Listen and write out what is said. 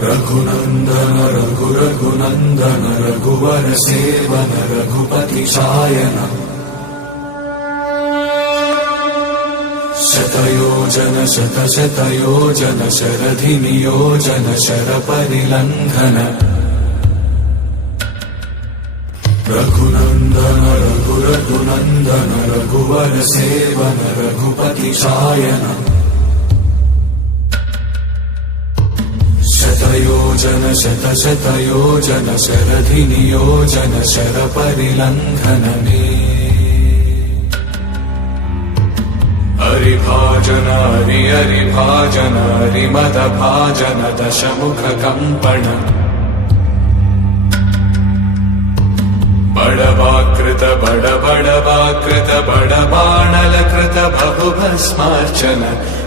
रघुनन्दन रघुनन्दन रघुवर सेवन रघुपति शायन शतयोजन शतशतयोजन शरधि नियोजन शरपरिलङ्घन रघुनन्दन रघुनन्दन रघुवर सेवन रघुपति शायन शतयोजन शतशतयोजन शरधि नियोजन शरपरिलङ्घन हरिभाजन हरिभाजन हरिमदभाजन दशमुख कंपन बड़वाकृत बड़वाकृत बड़बाणलकृत बहुभस्मार्चन